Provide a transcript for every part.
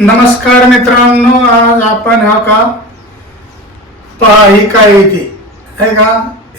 नमस्कार मित्रांनो, आज आपण हा का पहा ही काय येते आहे का,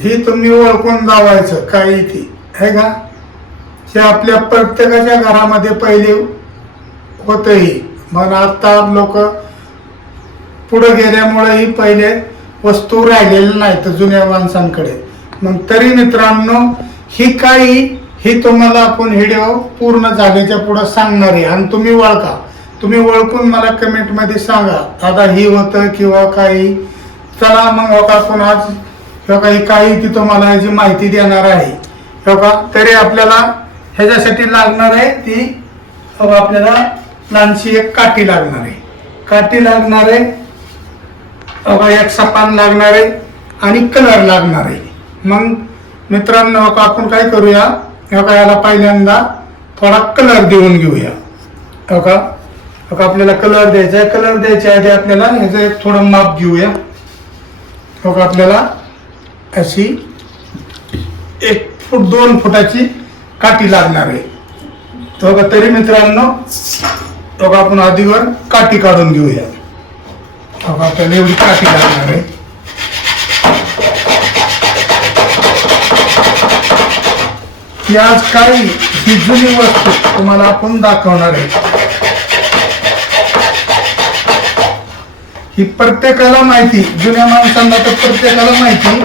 ही तुम्ही ओळखून जावायचं काय येते आहे का. हे आपल्या प्रत्येकाच्या घरामध्ये पहिले होतही, मग आता लोक पुढे गेल्यामुळे ही पहिले वस्तू राहिलेल्या नाहीत जुन्या माणसांकडे. मग तरी मित्रांनो ही काही ही तुम्हाला आपण व्हिडिओ पूर्ण झाल्याच्या पुढे सांगणार आहे आणि तुम्ही ओळखा. तुम्ही ओळखून मला कमेंट मध्ये सांगा दादा ही होतं किंवा काही. चला मग आपण आज काही ती तुम्हाला याची माहिती देणार आहे. तरी आपल्याला ह्याच्यासाठी लागणार आहे ती आपल्याला लहानशी एक काठी लागणार आहे. काठी लागणार आहे, एक सपान लागणार आहे आणि कलर लागणार आहे. मग मित्रांनो आपण काय करूया, याला पहिल्यांदा थोडा कलर देऊन घेऊया. आपल्याला कलर द्यायचा आहे. कलर द्यायच्या आधी आपल्याला ह्याचं एक थोडं माप घेऊया. आपल्याला अशी 1 फूट 2 फुटाची काठी लागणार आहे. तरी मित्रांनो आपण आधीवर काठी काढून घेऊया. आपल्याला एवढी काठी लागणार आहे. ही आज काही ही जुनी वस्तू तुम्हाला आपण दाखवणार आहे. ही प्रत्येकाला माहिती, जुन्या माणसांना तर प्रत्येकाला माहिती,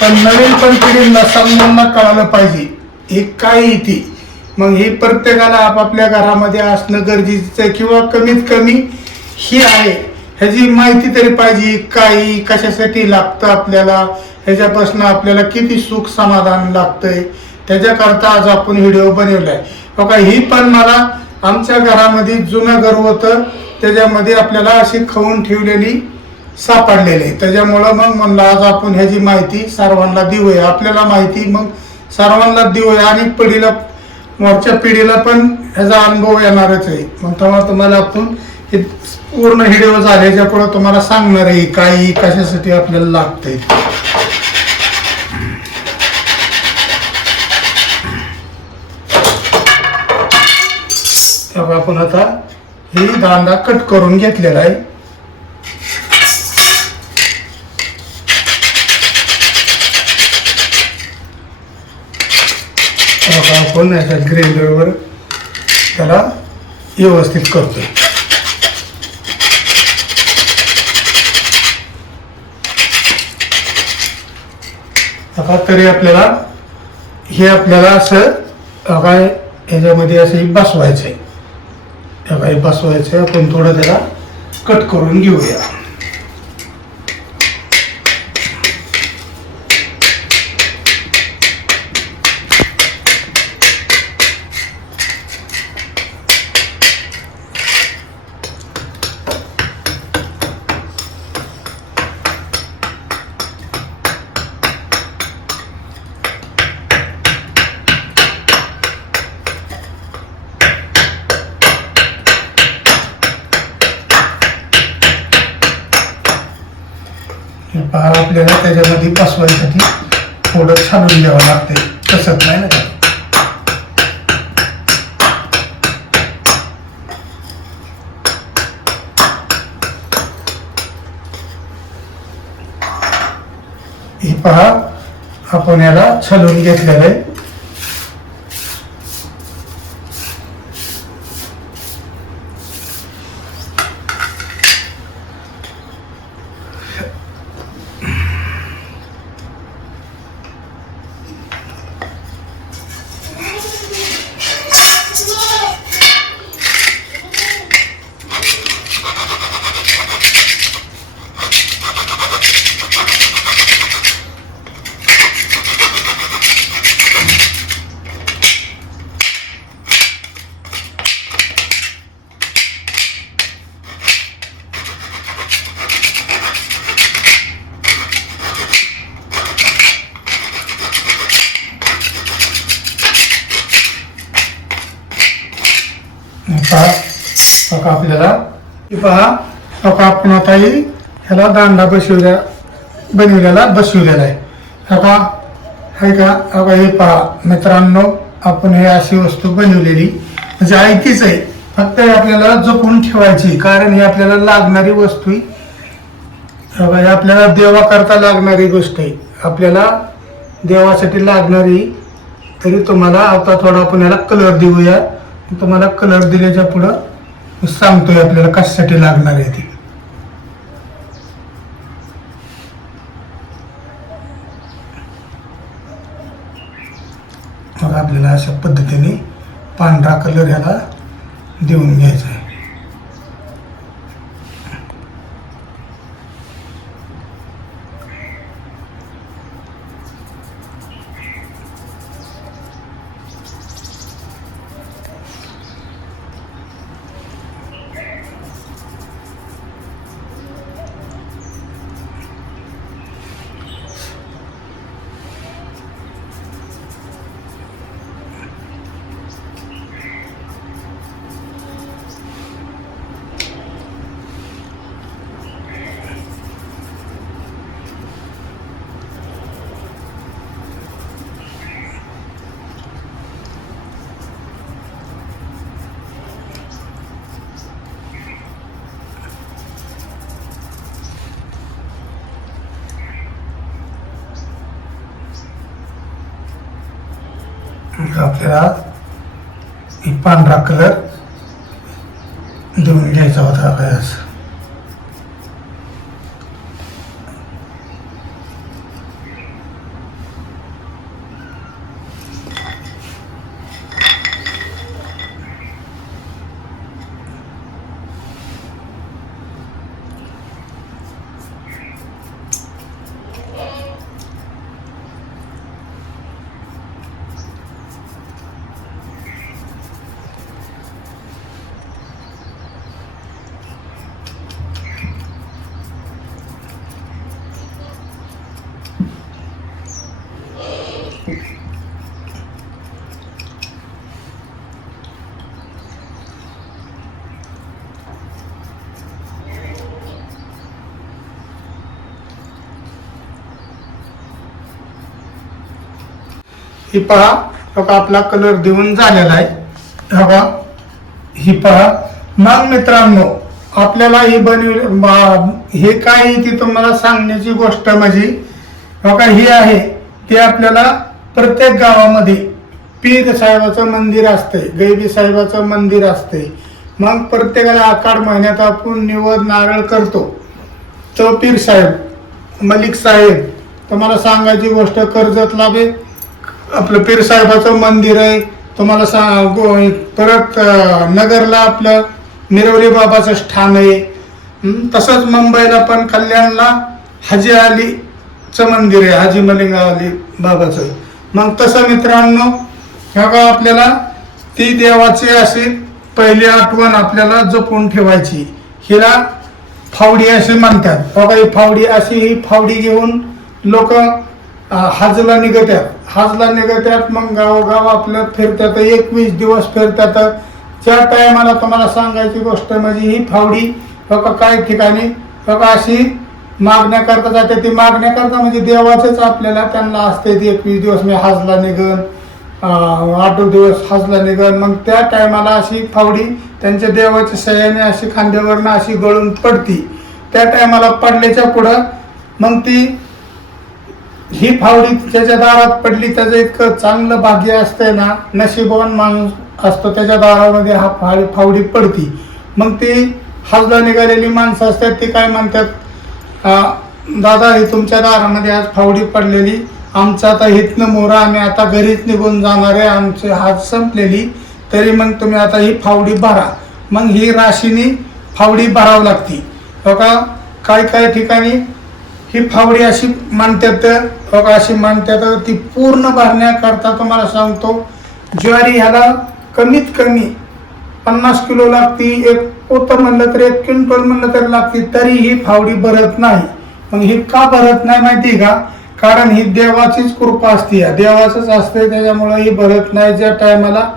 पण नवीन पण पिढीला समजांना कळालं पाहिजे ही काय येते. मग ही प्रत्येकाला आपापल्या घरामध्ये असणं गरजेचं आहे किंवा कमीत कमी ही आहे ह्याची माहिती तरी पाहिजे. काही कशासाठी लागतं आपल्याला, ह्याच्यापासून आपल्याला किती सुख समाधान लागतंय त्याच्याकरता आज आपण व्हिडिओ बनवलाय. बघा ही पण मला आमच्या घरामध्ये जुनं घर होतं, त्याच्यामध्ये आपल्याला अशी खवून ठेवलेली सापडलेली आहे. त्याच्यामुळं मग म्हणलं आज आपण ह्याची माहिती सर्वांना देऊया. आपल्याला माहिती मग सर्वांना देऊया आणि पिढीला वरच्या पिढीला पण ह्याचा अनुभव येणारच आहे. मग तेव्हा तुम्हाला आपण हे पूर्ण व्हिडिओ झाल्याच्या पुढे तुम्हाला सांगणार आहे काही कशासाठी आपल्याला लागतंय. आपण आता ही दांडा कट करून घेतलेला आहे. आपण याच्या ग्राइंडरवर त्याला व्यवस्थित करतो. आता तरी आपल्याला हे आपल्याला असं काय ह्याच्यामध्ये असं बसवायचं आहे. काही बसवायचं आपण थोडं त्याला कट करून घेऊया. पहा आपल्याला त्याच्यामध्ये बसवायसाठी थोडं छानून द्यावं लागतंय, तसंच नाही ना का. हे पहा आपण याला छलून घेतलेलं आहे. पहा आपल्याला पहा आपण आता ह्याला दांडा बनवलेला बसवलेला आहे. आहे का हे पहा मित्रांनो, आपण हे अशी वस्तू बनवलेली म्हणजे ऐकीच आहे, फक्त हे आपल्याला जपून ठेवायची, कारण ही आपल्याला लागणारी वस्तू आहे. हे आपल्याला देवाकरता लागणारी गोष्ट आहे, आपल्याला देवासाठी लागणारी. तरी तुम्हाला आता थोडा आपण याला कलर देऊया. तुम्हाला कलर दिल्याच्या पुढं सांगतोय आपल्याला कशासाठी लागणार आहे ती. मग आपल्याला अशा पद्धतीने पांढरा कलर ह्याला देऊन घ्यायचा आहे. आपल्याला पांढरा कलर देऊन घ्यायचा होता बस. ही पहा, बघा आपला कलर देऊन झालेला आहे. बघा ही पहा. मग मित्रांनो, आपल्याला ही बनवली हे काय ती तुम्हाला सांगण्याची गोष्ट म्हणजे बघा ही आहे ते आपल्याला प्रत्येक गावामध्ये पीर साहेबाचं मंदिर असते, गैबी साहेबाचं मंदिर असते. मग प्रत्येकाला आखाड महिन्यात आपण निवड नारळ करतो. तो पीर साहेब मलिक साहेब तुम्हाला सांगायची गोष्ट कर्जतला बे आपलं पीर साहेबाचं मंदिर आहे. तुम्हाला परत नगरला आपलं मिरवली बाबाचं स्थान आहे. तसंच मुंबईला पण कल्याणला हाजी अलीचं मंदिर आहे, हाजी मलिक अली बाबाचं. मग तसं मित्रांनो ह्या आपल्याला ती देवाची अशी पहिली आठवण आपल्याला जपून ठेवायची. हिला फावडी असे म्हणतात. बघा ही फावडी अशी, ही फावडी घेऊन लोक हाजला निघत्यात. मग गावोगाव आपलं फिरतात, 21 दिवस फिरतात. ज्या टायमाला तुम्हाला सांगायची गोष्ट म्हणजे ही फावडी बघा काही ठिकाणी बघा अशी मागण्या करता जाते. ती मागण्या करता म्हणजे देवाचंच आपल्याला त्यांना असते ती 21 दिवस मी हाजला निघन, 8 दिवस हाजला निघन. मग त्या टायमाला अशी फावडी त्यांच्या देवाच्या सह्याने अशी खांद्यावरनं अशी गळून पडती. त्या टायमाला पडल्याच्या पुढं मग ती ही फावडी त्याच्या दारात पडली, त्याचं इतकं चांगलं भाग्य असतंय ना, नशीबवान माणूस असतो त्याच्या दारामध्ये हा फावडी पडती. मग ती हाजला निघालेली माणसं असतात, ती काय म्हणतात, दादा ही तुमच्या दारामध्ये आज फावडी पडलेली, आमचं आता हितनं मोरा, आम्ही आता घरीच निघून जाणार आहे, आमची हात संपलेली, तरी मग तुम्ही आता ही फावडी भरा. मग ही राशीनी फावडी भरावं लागती. बघा काय ठिकाणी ही फावडी अशी मानतात, बघा अशी मानतात. ती पूर्ण भरण्याकरता तुम्हाला सांगतो ज्वारी ह्याला कमीत कमी 50 किलो लागती. एक पोतं म्हणलं तर 1 क्विंटल म्हणलं तरी लागते, तरी ही फावडी भरत नाही. मग ही का भरत नाही माहिती का? कारण ही देवाचीच कृपा असते, देवाचंच असते, त्याच्यामुळे ही भरत नाही. ज्या टायमाला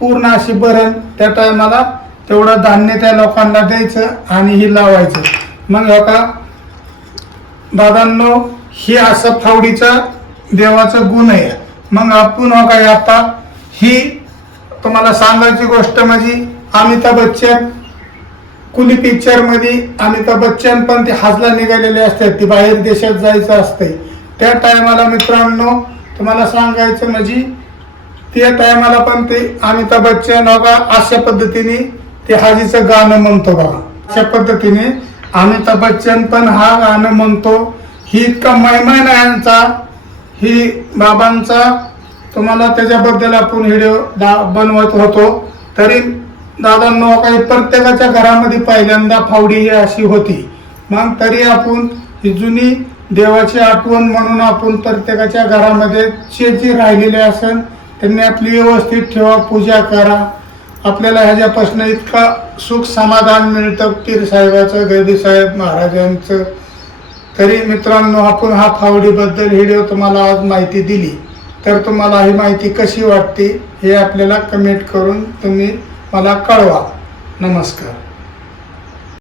पूर्ण अशी भरण त्या टायमाला तेवढं धान्य त्या लोकांना द्यायचं आणि ही लावायचं. मग बघा दादांनो, ही असं फावडीचा देवाचा गुण आहे. मग आपण काय आता ही तुम्हाला सांगायची गोष्ट म्हणजे अमिताभ बच्चन कुली पिक्चर मध्ये अमिताभ बच्चन पण ते हजला निघालेले असतात, ती बाहेर देशात जायचं असतंय. त्या टायमाला मित्रांनो तुम्हाला सांगायचं म्हणजे त्या टायमाला पण ते अमिताभ बच्चन बघा अशा पद्धतीने ते हाजीचं गाणं म्हणतो बघा. अशा पद्धतीने अमिताभ बच्चन पण हा गाणं म्हणतो. ही इतका महिमा आहे यांचा, ही बाबांचा. तुम्हाला त्याच्याबद्दल आपण व्हिडिओ बनवत होतो. तरी दादांनो काही प्रत्येकाच्या घरामध्ये पहिल्यांदा फावडी ही अशी होती. मग तरी आपण ही जुनी देवाची आठवण म्हणून आपण प्रत्येकाच्या घरामध्ये जे राहिलेले असेल त्यांनी आपली व्यवस्थित ठेवा, पूजा करा. आपल्याला ह्याच्यापासून इतका सुख समाधान मिळतं पीर साहेबाचं, गर्दी साहेब महाराजांचं. तरी मित्रांनो आपण हा फावडीबद्दल व्हिडिओ तुम्हाला आज माहिती दिली. तर तुम्हाला ही माहिती कशी वाटते हे आपल्याला कमेंट करून तुम्ही मला कळवा. नमस्कार.